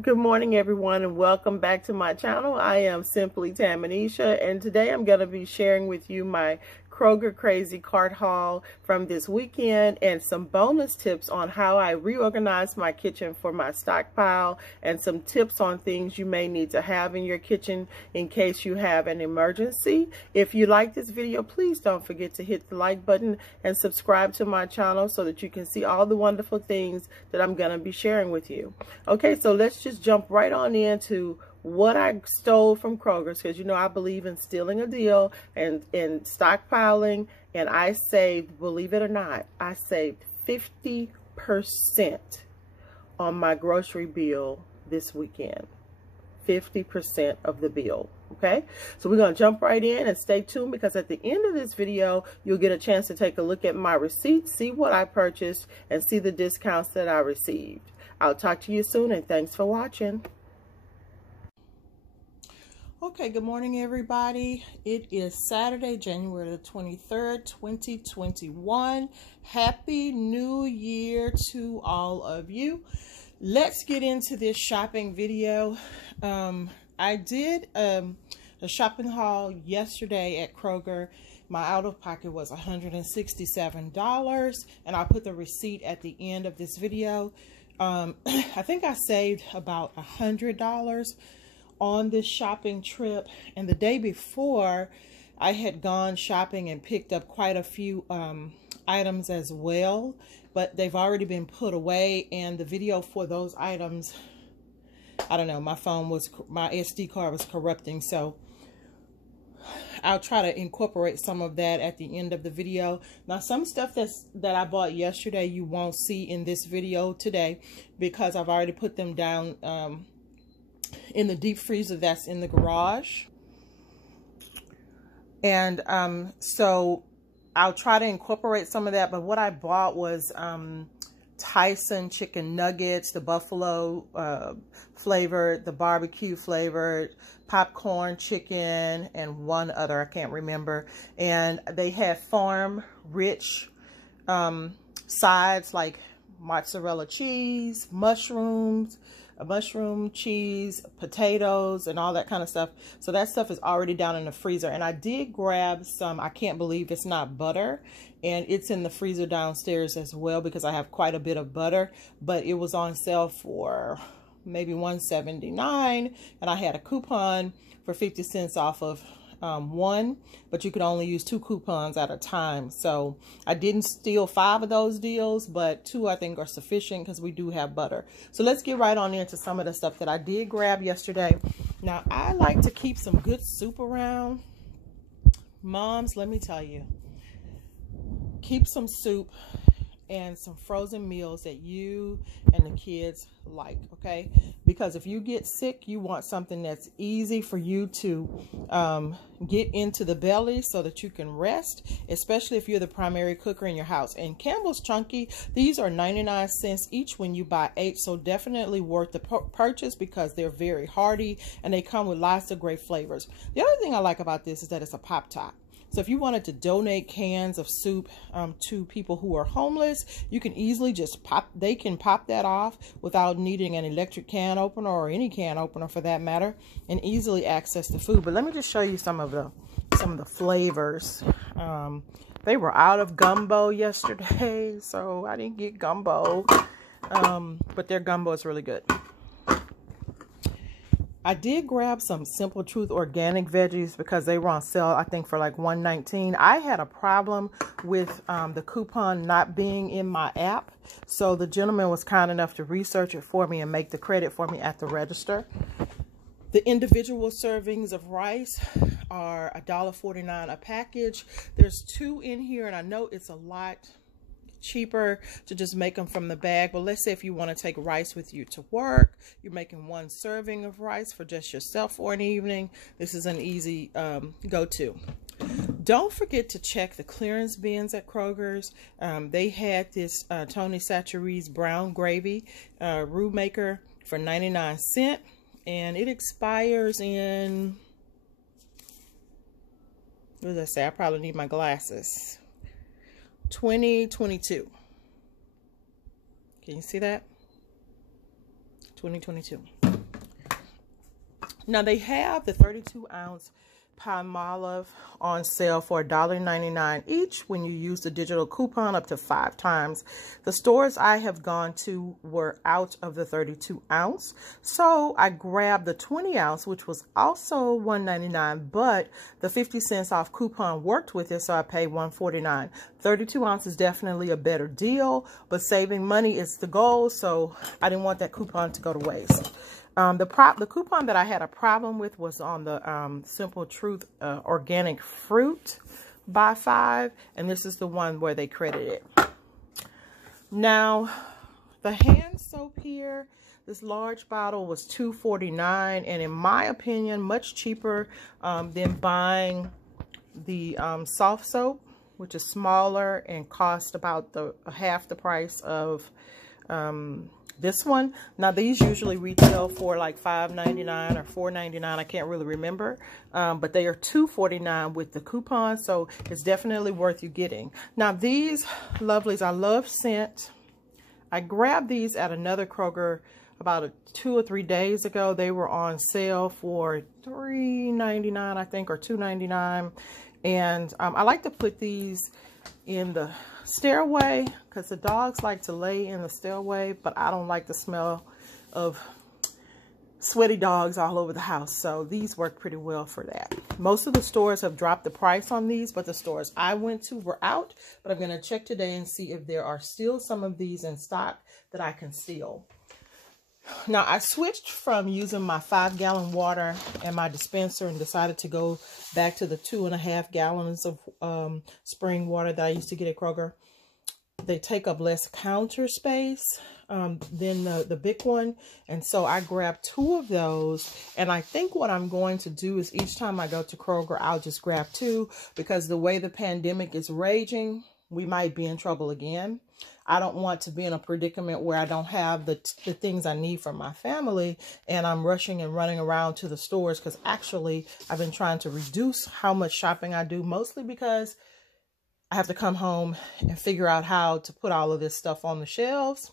Good morning, everyone, and welcome back to my channel. I am Simply Tamanisha, and today I'm going to be sharing with you my Kroger Krazy cart haul from this weekend and some bonus tips on how I reorganized my kitchen for my stockpile and some tips on things you may need to have in your kitchen in case you have an emergency. If you like this video, please don't forget to hit the like button and subscribe to my channel so that you can see all the wonderful things that I'm going to be sharing with you. Okay, so let's just jump right on into what I stole from Kroger's, because you know I believe in stealing a deal and in stockpiling, and I saved, believe it or not, I saved 50% on my grocery bill this weekend. 50% of the bill. Okay, so we're going to jump right in and stay tuned, because at the end of this video you'll get a chance to take a look at my receipts, see what I purchased, and see the discounts that I received. I'll talk to you soon, and thanks for watching. Okay, good morning, everybody. It is Saturday, January the 23rd, 2021. Happy New Year to all of you. Let's get into this shopping video. I did a shopping haul yesterday at Kroger. My out-of-pocket was $167, and I'll put the receipt at the end of this video. I think I saved about $100 on this shopping trip, and the day before I had gone shopping and picked up quite a few items as well, but they've already been put away, and the video for those items, I don't know, my SD card was corrupting, so I'll try to incorporate some of that at the end of the video. Now, some stuff that I bought yesterday you won't see in this video today, because I've already put them down in the deep freezer that's in the garage. And so I'll try to incorporate some of that, but what I bought was Tyson chicken nuggets, the buffalo flavored, the barbecue flavored, popcorn chicken, and one other I can't remember. And they had farm rich sides like mozzarella cheese, mushrooms, mushroom cheese, potatoes, and all that kind of stuff. So that stuff is already down in the freezer. And I did grab some, I can't believe it's not butter, and it's in the freezer downstairs as well, because I have quite a bit of butter, but it was on sale for maybe $1.79, and I had a coupon for 50 cents off of one, but you could only use 2 coupons at a time. So I didn't steal 5 of those deals, but 2 I think are sufficient, because we do have butter. So let's get right on into some of the stuff that I did grab yesterday. Now, I like to keep some good soup around. Moms, let me tell you, keep some soup and some frozen meals that you and the kids like, okay? Because if you get sick, you want something that's easy for you to get into the belly so that you can rest, especially if you're the primary cooker in your house. And Campbell's Chunky, these are 99 cents each when you buy 8, so definitely worth the purchase, because they're very hearty and they come with lots of great flavors. The other thing I like about this is that it's a pop top. So if you wanted to donate cans of soup to people who are homeless, you can easily just they can pop that off without needing an electric can opener, or any can opener for that matter, and easily access the food. But let me just show you some of the flavors. They were out of gumbo yesterday, so I didn't get gumbo, but their gumbo is really good. I did grab some Simple Truth organic veggies because they were on sale, I think, for like $1.19. I had a problem with the coupon not being in my app, so the gentleman was kind enough to research it for me and make the credit for me at the register. The individual servings of rice are $1.49 a package. There's 2 in here, and I know it's a lot cheaper to just make them from the bag, but let's say if you want to take rice with you to work, you're making 1 serving of rice for just yourself for an evening, this is an easy go-to. Don't forget to check the clearance bins at Kroger's. They had this Tony Chachere's brown gravy roux maker for 99 cents, and it expires in, what did I say? I probably need my glasses. 2022. Can you see that? 2022. Now they have the 32-ounce Palmolive on sale for $1.99 each when you use the digital coupon up to 5 times. The stores I have gone to were out of the 32-ounce, so I grabbed the 20-ounce, which was also $1.99, but the 50 cents off coupon worked with it, so I paid $1.49. 32-ounce is definitely a better deal, but saving money is the goal, so I didn't want that coupon to go to waste. The coupon that I had a problem with was on the Simple Truth organic fruit buy 5, and this is the one where they credit it. Now, the hand soap here, this large bottle was $2.49, and in my opinion, much cheaper than buying the soft soap, which is smaller and cost about half the price of this one. Now these usually retail for like $5.99 or $4.99. I can't really remember, but they are $2.49 with the coupon, so it's definitely worth you getting. Now these lovelies, I love scent. I grabbed these at another Kroger about 2 or 3 days ago. They were on sale for $3.99, I think, or $2.99, and I like to put these in the stairway because the dogs like to lay in the stairway, but I don't like the smell of sweaty dogs all over the house, so these work pretty well for that. Most of the stores have dropped the price on these, but the stores I went to were out. But I'm going to check today and see if there are still some of these in stock that I can steal. Now, I switched from using my 5-gallon water and my dispenser and decided to go back to the 2.5 gallons of spring water that I used to get at Kroger. They take up less counter space than the big one. And so I grabbed 2 of those. And I think what I'm going to do is each time I go to Kroger, I'll just grab 2, because the way the pandemic is raging, we might be in trouble again. I don't want to be in a predicament where I don't have the things I need for my family and I'm rushing and running around to the stores, because actually I've been trying to reduce how much shopping I do, mostly because I have to come home and figure out how to put all of this stuff on the shelves,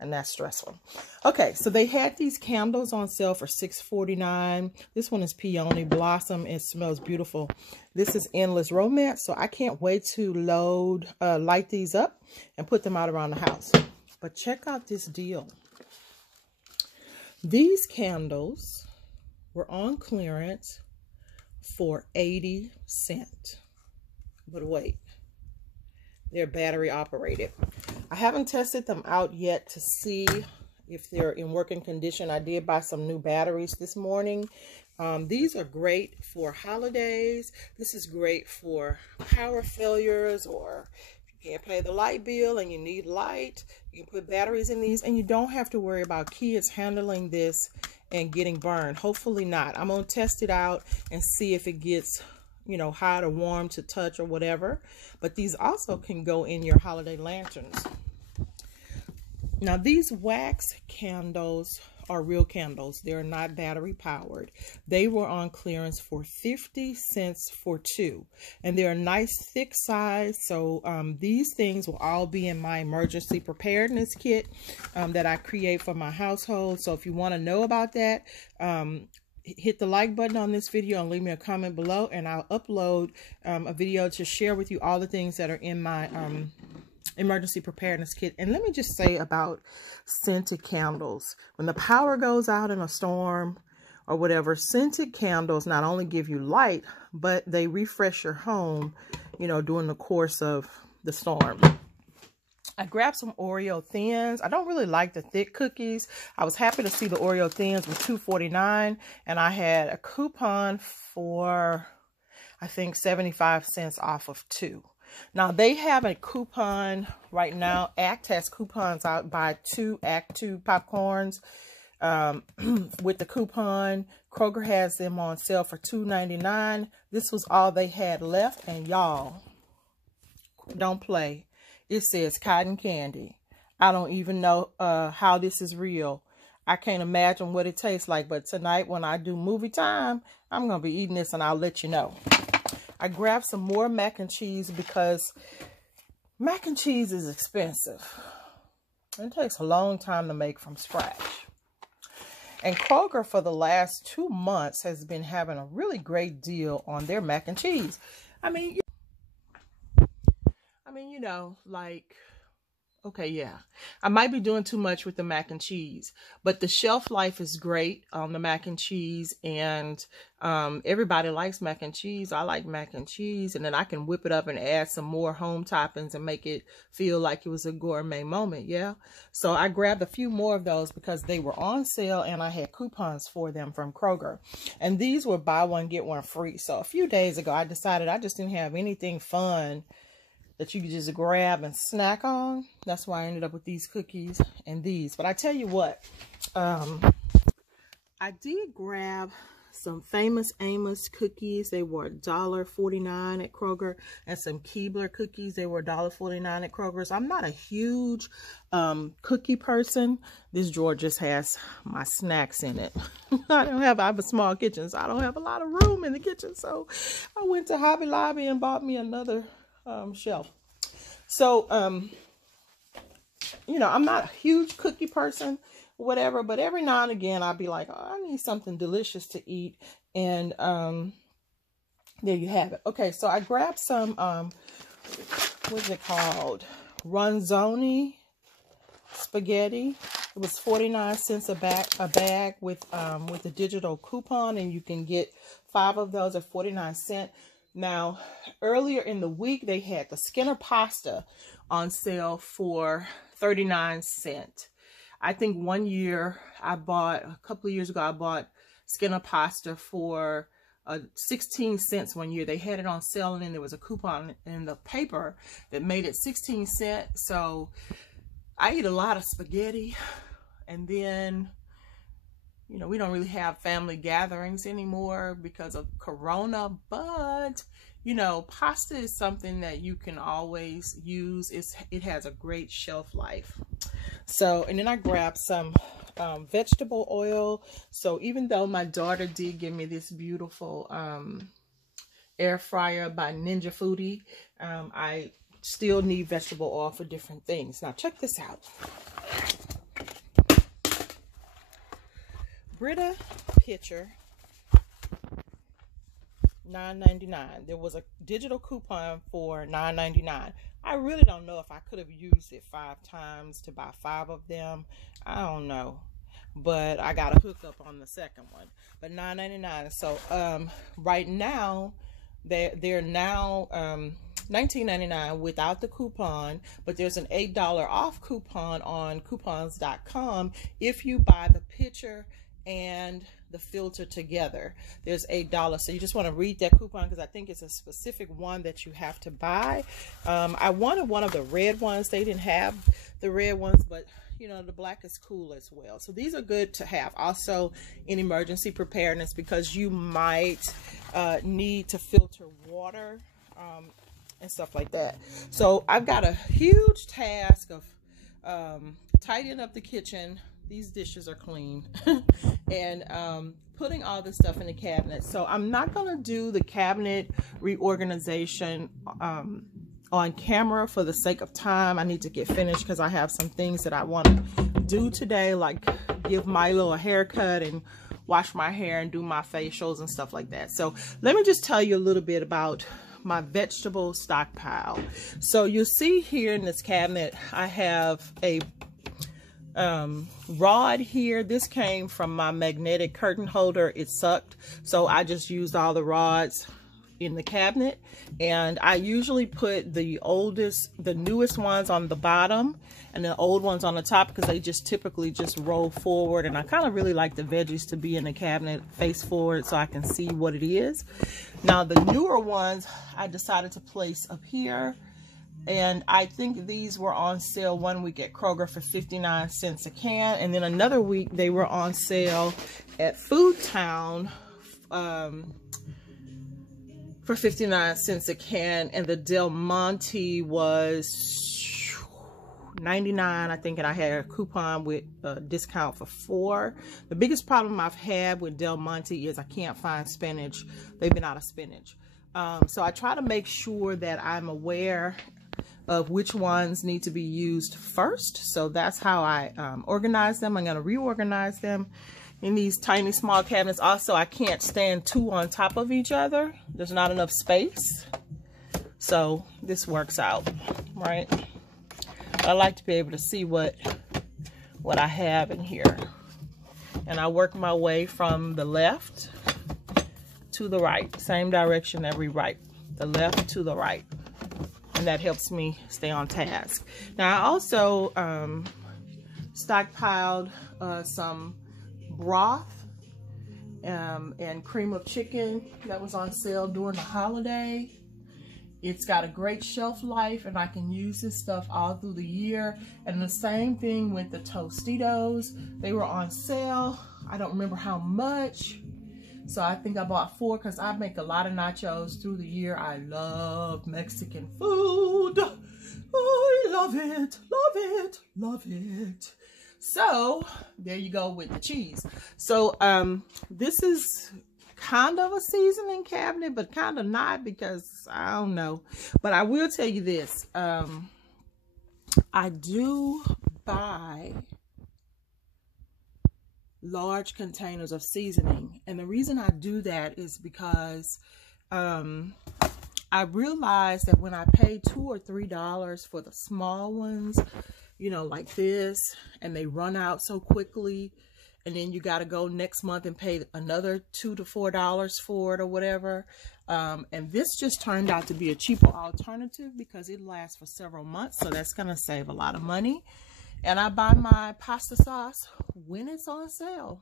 and that's stressful. Okay, so they had these candles on sale for $6.49. This one is Peony Blossom. It smells beautiful. This is Endless Romance, so I can't wait to light these up and put them out around the house. But check out this deal. These candles were on clearance for 80 cents. But wait, they're battery operated. I haven't tested them out yet to see if they're in working condition. I did buy some new batteries this morning. These are great for holidays. This is great for power failures, or if you can't pay the light bill and you need light, you can put batteries in these, and you don't have to worry about kids handling this and getting burned. Hopefully not. I'm going to test it out and see if it gets, you know, hot or warm to touch or whatever. But these also can go in your holiday lanterns. Now these wax candles are real candles. They're not battery powered. They were on clearance for 50 cents for 2. And they're a nice thick size. So these things will all be in my emergency preparedness kit that I create for my household. So if you want to know about that, hit the like button on this video and leave me a comment below, and I'll upload a video to share with you all the things that are in my emergency preparedness kit. And let me just say about scented candles. When the power goes out in a storm or whatever, scented candles not only give you light, but they refresh your home, you know, during the course of the storm. I grabbed some Oreo Thins. I don't really like the thick cookies. I was happy to see the Oreo Thins with $2.49, and I had a coupon for, I think, 75 cents off of 2. Now, they have a coupon right now. Act has coupons out. Buy 2 Act 2 popcorns with the coupon. Kroger has them on sale for $2.99. This was all they had left, and y'all, don't play. It says cotton candy. I don't even know how this is real. I can't imagine what it tastes like. But tonight when I do movie time, I'm going to be eating this and I'll let you know. I grabbed some more mac and cheese because mac and cheese is expensive. It takes a long time to make from scratch. And Kroger for the last 2 months has been having a really great deal on their mac and cheese. I mean, you know, like, okay, yeah, I might be doing too much with the mac and cheese, but the shelf life is great on the mac and cheese, and everybody likes mac and cheese. I like mac and cheese, and then I can whip it up and add some more home toppings and make it feel like it was a gourmet moment, yeah? So I grabbed a few more of those because they were on sale, and I had coupons for them from Kroger. And these were buy one, get one free. So a few days ago, I decided I just didn't have anything fun that you could just grab and snack on. That's why I ended up with these cookies and these. But I tell you what, I did grab some Famous Amos cookies. They were $1.49 at Kroger, and some Keebler cookies. They were $1.49 at Kroger. So I'm not a huge cookie person. This drawer just has my snacks in it. I have a small kitchen, so I don't have a lot of room in the kitchen. So I went to Hobby Lobby and bought me another shelf. So you know, I'm not a huge cookie person, whatever, but every now and again I'll be like, oh, I need something delicious to eat. And there you have it. Okay, so I grabbed some what's it called, Ronzoni spaghetti. It was 49 cents a bag with a digital coupon, and you can get 5 of those at 49 cents. Now, earlier in the week, they had the Skinner pasta on sale for 39 cents. I think one year a couple of years ago, I bought Skinner pasta for 16 cents one year. They had it on sale, and then there was a coupon in the paper that made it 16 cents. So I eat a lot of spaghetti, and then, you know, we don't really have family gatherings anymore because of Corona, but, you know, pasta is something that you can always use. It has a great shelf life. So, and then I grabbed some vegetable oil. So even though my daughter did give me this beautiful air fryer by Ninja Foodie, I still need vegetable oil for different things. Now check this out. Brita pitcher, $9.99. There was a digital coupon for $9.99. I really don't know if I could have used it 5 times to buy 5 of them. I don't know, but I got a hookup on the second one. But $9.99. So right now they're now $19.99 without the coupon, but there's an $8 off coupon on coupons.com if you buy the pitcher and the filter together. There's $8. So you just want to read that coupon, because I think it's a specific one that you have to buy. I wanted one of the red ones. They didn't have the red ones, but you know, the black is cool as well. So these are good to have also in emergency preparedness, because you might need to filter water and stuff like that. So I've got a huge task of tidying up the kitchen. These dishes are clean. And putting all this stuff in the cabinet. So I'm not going to do the cabinet reorganization on camera for the sake of time. I need to get finished because I have some things that I want to do today, like give Milo a haircut and wash my hair and do my facials and stuff like that. So let me just tell you a little bit about my vegetable stockpile. So you'll see here in this cabinet, I have a rod here. This came from my magnetic curtain holder. It sucked, so I just used all the rods in the cabinet, and I usually put the newest ones on the bottom and the old ones on the top, because they just typically just roll forward, and I kind of really like the veggies to be in the cabinet face forward so I can see what it is. Now the newer ones I decided to place up here, and I think these were on sale one week at Kroger for 59 cents a can. And then another week they were on sale at Food Town for 59 cents a can. And the Del Monte was 99, I think, and I had a coupon with a discount for 4. The biggest problem I've had with Del Monte is I can't find spinach. They've been out of spinach. So I try to make sure that I'm aware of which ones need to be used first. So that's how I organize them. I'm going to reorganize them in these tiny small cabinets. Also, I can't stand two on top of each other. There's not enough space. So this works out, right? I like to be able to see what I have in here. And I work my way from the left to the right. Same direction every right. The left to the right. And that helps me stay on task. Now I also stockpiled some broth and cream of chicken that was on sale during the holiday. It's got a great shelf life, and I can use this stuff all through the year. And the same thing with the Tostitos. They were on sale. I don't remember how much. So I think I bought 4 because I make a lot of nachos through the year. I love Mexican food. I love it, love it, love it. So there you go with the cheese. So this is kind of a seasoning cabinet, but kind of not, because I don't know. But I will tell you this. I do buy large containers of seasoning, and the reason I do that is because I realized that when I pay $2 or $3 for the small ones, you know, like this, and they run out so quickly, and then you got to go next month and pay another $2 to $4 for it or whatever. And this just turned out to be a cheaper alternative because it lasts for several months, so that's going to save a lot of money. And I buy my pasta sauce when it's on sale.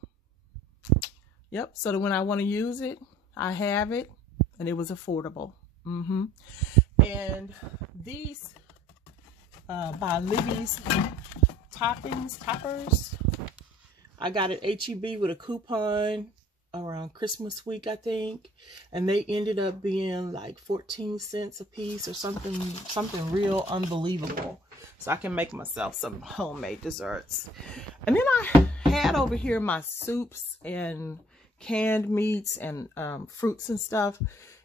Yep, so that when I want to use it, I have it, and it was affordable. And these by Libby's toppers, I got at HEB with a coupon around Christmas week, I think, and they ended up being like 14 cents a piece or something real unbelievable. So I can make myself some homemade desserts. And then I had over here my soups and canned meats and fruits and stuff.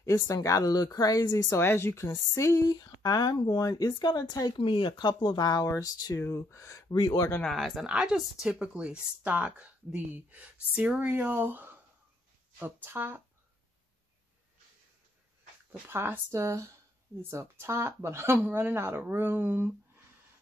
It's done got a little crazy. So as you can see, it's gonna take me a couple of hours to reorganize. And I just typically stock the cereal up top. The pasta is up top, but I'm running out of room.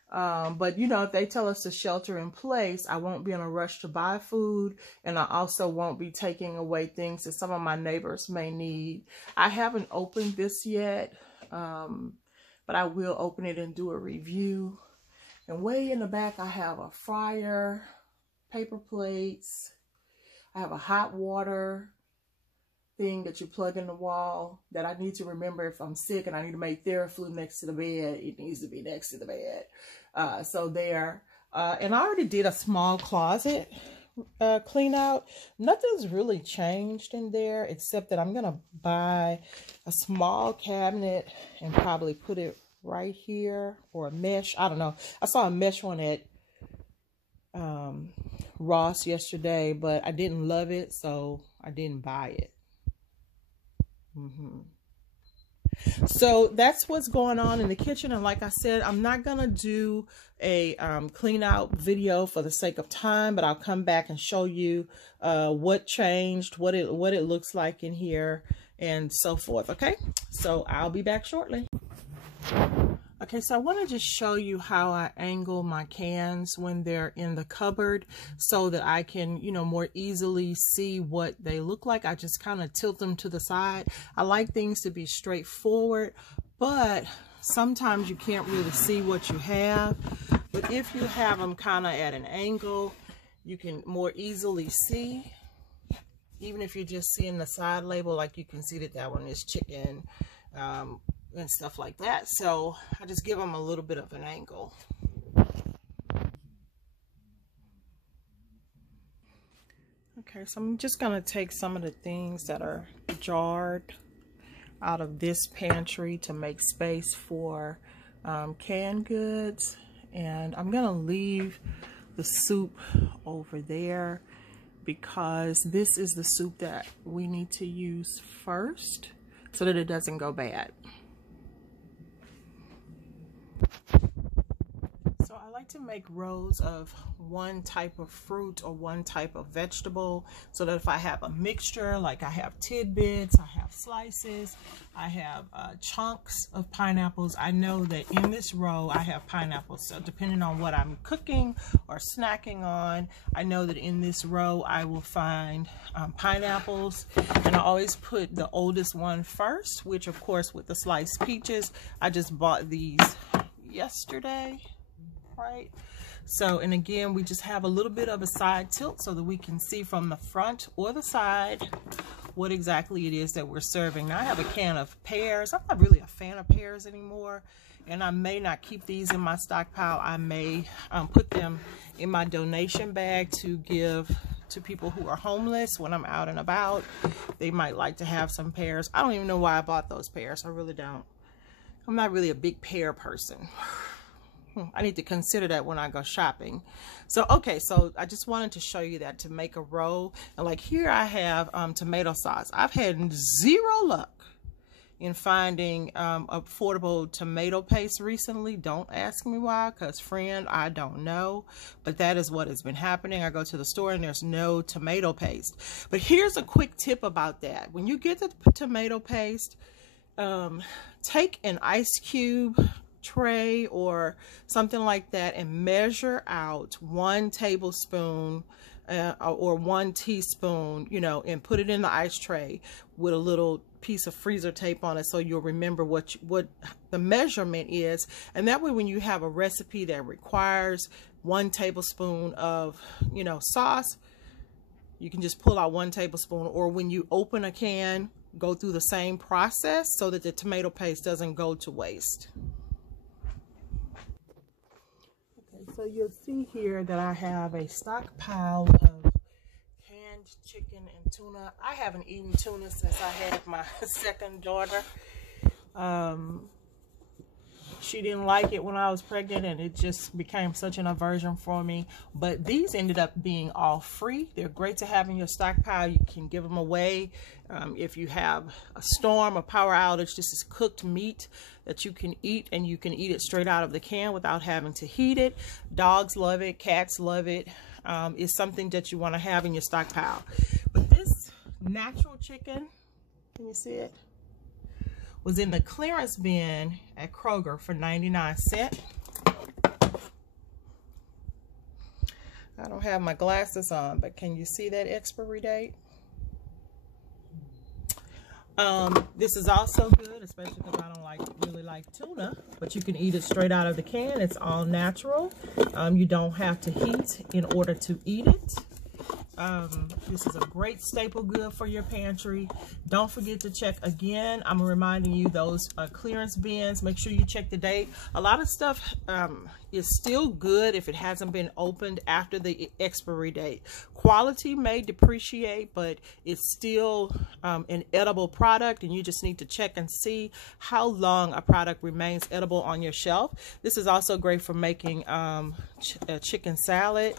But you know, if they tell us to shelter in place, I won't be in a rush to buy food, and I also won't be taking away things that some of my neighbors may need. I haven't opened this yet, but I will open it and do a review. And way in the back, I have a fryer, paper plates. I have a hot water thing that you plug in the wall that I need to remember if I'm sick and I need to make TheraFlu next to the bed. It needs to be next to the bed. So there. And I already did a small closet clean out. Nothing's really changed in there except that I'm going to buy a small cabinet and probably put it right here, or a mesh. I don't know. I saw a mesh one at Ross yesterday, but I didn't love it, so I didn't buy it. So that's what's going on in the kitchen. And like I said, I'm not gonna do a clean out video for the sake of time, but I'll come back and show you what changed, what it looks like in here, and so forth. Okay, so I'll be back shortly. Okay, so I want to just show you how I angle my cans when they're in the cupboard so that I can, you know, more easily see what they look like. I just kind of tilt them to the side. I like things to be straightforward, but sometimes you can't really see what you have. But if you have them kind of at an angle, you can more easily see. Even if you're just seeing the side label, like you can see that one is chicken, and stuff like that. So I just give them a little bit of an angle. Okay, so I'm just gonna take some of the things that are jarred out of this pantry to make space for canned goods, and I'm gonna leave the soup over there because this is the soup that we need to use first so that it doesn't go bad. So I like to make rows of one type of fruit or one type of vegetable, so that if I have a mixture, like I have tidbits, I have slices, I have chunks of pineapples, I know that in this row I have pineapples. So depending on what I'm cooking or snacking on, I know that in this row I will find pineapples. And I always put the oldest one first, which of course with the sliced peaches, I just bought these yesterday, right? So, and again, we just have a little bit of a side tilt so that we can see from the front or the side what exactly it is that we're serving. Now I have a can of pears. I'm not really a fan of pears anymore, and I may not keep these in my stockpile. I may put them in my donation bag to give to people who are homeless when I'm out and about. They might like to have some pears. I don't even know why I bought those pears. I really don't. I'm not really a big pear person. I need to consider that when I go shopping. So, okay, so I just wanted to show you that to make a row. And like here I have tomato sauce. I've had zero luck in finding affordable tomato paste recently. Don't ask me why, because friend, I don't know. But that is what has been happening. I go to the store and there's no tomato paste. But here's a quick tip about that. When you get the tomato paste, take an ice cube tray or something like that and measure out 1 tablespoon or 1 teaspoon, you know, and put it in the ice tray with a little piece of freezer tape on it, so you'll remember what the measurement is. And that way, when you have a recipe that requires 1 tablespoon of, you know, sauce, you can just pull out 1 tablespoon, or when you open a can, go through the same process so that the tomato paste doesn't go to waste. Okay, so you'll see here that I have a stockpile of canned chicken and tuna. I haven't eaten tuna since I had my second daughter. She didn't like it when I was pregnant, and it just became such an aversion for me. But these ended up being all free. They're great to have in your stockpile. You can give them away if you have a storm or power outage. This is cooked meat that you can eat, and you can eat it straight out of the can without having to heat it. Dogs love it. Cats love it. It's something that you want to have in your stockpile. But this natural chicken, can you see it? Was in the clearance bin at Kroger for 99 cents. I don't have my glasses on, but can you see that expiry date? This is also good, especially because I don't really like tuna, but you can eat it straight out of the can. It's all natural. You don't have to heat in order to eat it. This is a great staple good for your pantry. Don't forget to check again. I'm reminding you, those clearance bins, make sure you check the date. A lot of stuff is still good if it hasn't been opened after the expiry date. Quality may depreciate, but it's still an edible product, and you just need to check and see how long a product remains edible on your shelf. This is also great for making chicken salad.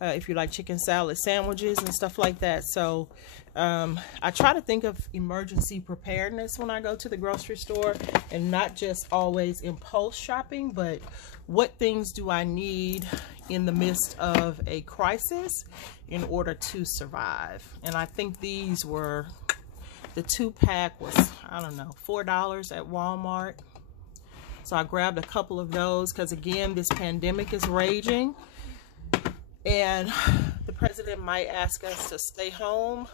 If you like chicken salad sandwiches and stuff like that. So I try to think of emergency preparedness when I go to the grocery store, and not just always impulse shopping, but what things do I need in the midst of a crisis in order to survive. And I think these were, the 2-pack was, I don't know, $4 at Walmart. So I grabbed a couple of those because, again, this pandemic is raging. And the president might ask us to stay home.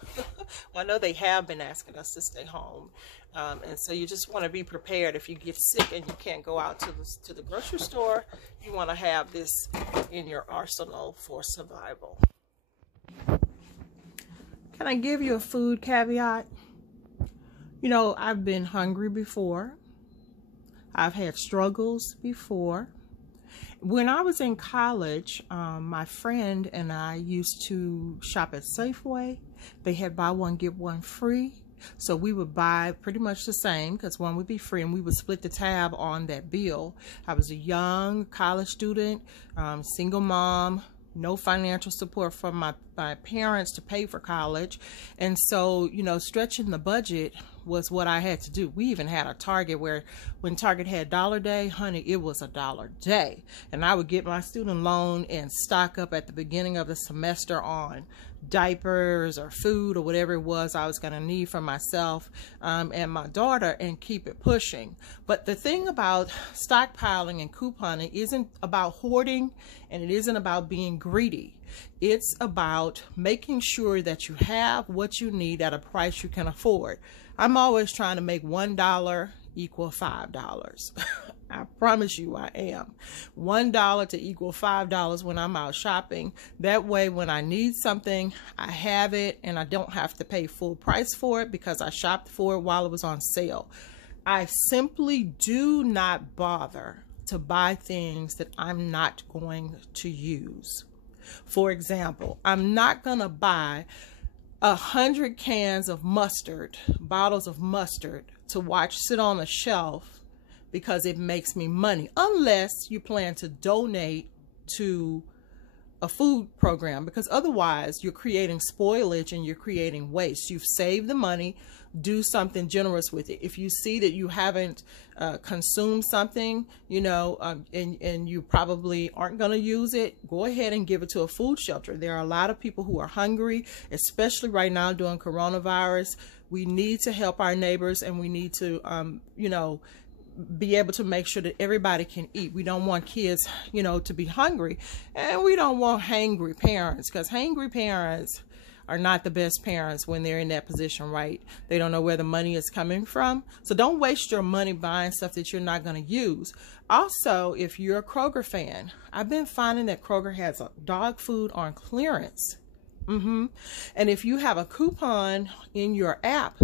Well, I know they have been asking us to stay home. And so you just want to be prepared. If you get sick and you can't go out to the grocery store, you want to have this in your arsenal for survival. Can I give you a food caveat? You know, I've been hungry before. I've had struggles before. When I was in college, my friend and I used to shop at Safeway. They had buy one, get one free. So we would buy pretty much the same, because one would be free, and we would split the tab on that bill. I was a young college student, single mom, no financial support from my my parents to pay for college. And so, you know, stretching the budget was what I had to do. We even had a Target where when Target had $1 day, honey, it was $1 day. And I would get my student loan and stock up at the beginning of the semester on diapers or food or whatever it was I was going to need for myself and my daughter, and keep it pushing. But the thing about stockpiling and couponing isn't about hoarding, and it isn't about being greedy. It's about making sure that you have what you need at a price you can afford. I'm always trying to make $1 equal $5. I promise you I am. $1 to equal $5 when I'm out shopping. That way, when I need something, I have it and I don't have to pay full price for it because I shopped for it while it was on sale. I simply do not bother to buy things that I'm not going to use. For example, I'm not going to buy 100 cans of mustard, bottles of mustard, to watch sit on a shelf because it makes me money, unless you plan to donate to a food program, because otherwise you're creating spoilage and you're creating waste. You've saved the money. Do something generous with it. If you see that you haven't consumed something, you know, and you probably aren't going to use it, go ahead and give it to a food shelter. There are a lot of people who are hungry, especially right now during coronavirus. We need to help our neighbors, and we need to, you know, be able to make sure that everybody can eat. We don't want kids, you know, to be hungry, and we don't want hangry parents, because hangry parents are not the best parents when they're in that position, right? They don't know where the money is coming from. So don't waste your money buying stuff that you're not going to use. Also, if you're a Kroger fan, I've been finding that Kroger has dog food on clearance. And if you have a coupon in your app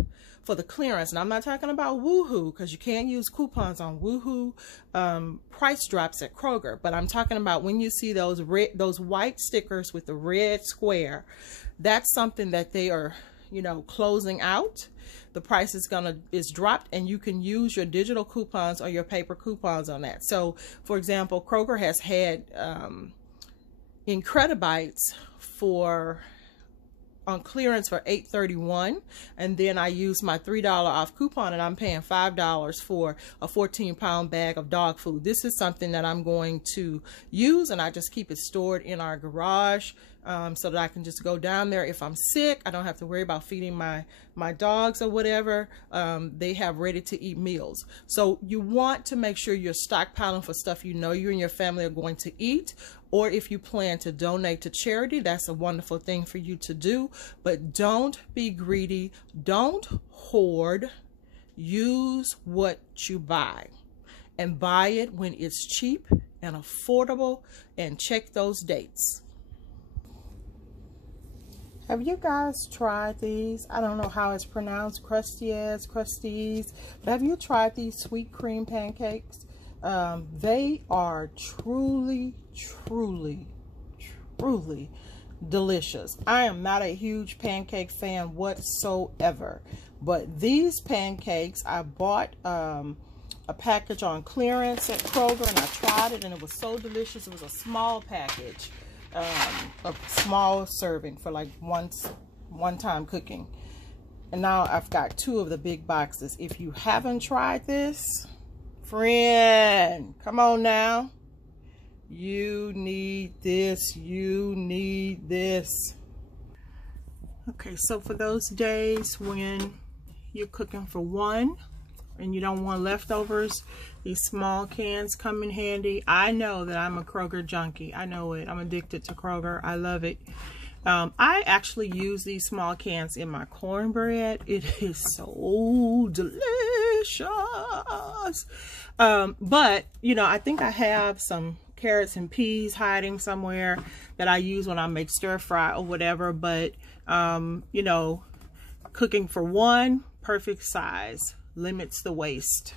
for the clearance, and I'm not talking about Woohoo, because you can't use coupons on Woohoo price drops at Kroger, but I'm talking about when you see those white stickers with the red square, that's something that they are, you know, closing out. The price is dropped, and you can use your digital coupons or your paper coupons on that. So, for example, Kroger has had Incredibites on clearance for $8.31, and then I use my $3 off coupon, and I'm paying $5 for a 14-pound bag of dog food. This is something that I'm going to use, and I just keep it stored in our garage so that I can just go down there if I'm sick. I don't have to worry about feeding my dogs or whatever. They have ready-to-eat meals. So you want to make sure you're stockpiling for stuff you know you and your family are going to eat. Or if you plan to donate to charity, that's a wonderful thing for you to do. But don't be greedy. Don't hoard. Use what you buy. And buy it when it's cheap and affordable. And check those dates. Have you guys tried these? I don't know how it's pronounced, crusties. But have you tried these sweet cream pancakes? They are truly delicious. I am not a huge pancake fan whatsoever, but these pancakes, I bought a package on clearance at Kroger, and I tried it, and it was so delicious. It was a small package, a small serving for like one-time cooking, and now I've got 2 of the big boxes. If you haven't tried this, friend, come on now. You need this. You need this. Okay, so for those days when you're cooking for one and you don't want leftovers, these small cans come in handy. I know that I'm a Kroger junkie. I know it. I'm addicted to Kroger. I love it. I actually use these small cans in my cornbread. It is so delicious. But, you know, I think I have some carrots and peas hiding somewhere that I use when I make stir fry or whatever. But, you know, cooking for one, perfect size, limits the waste.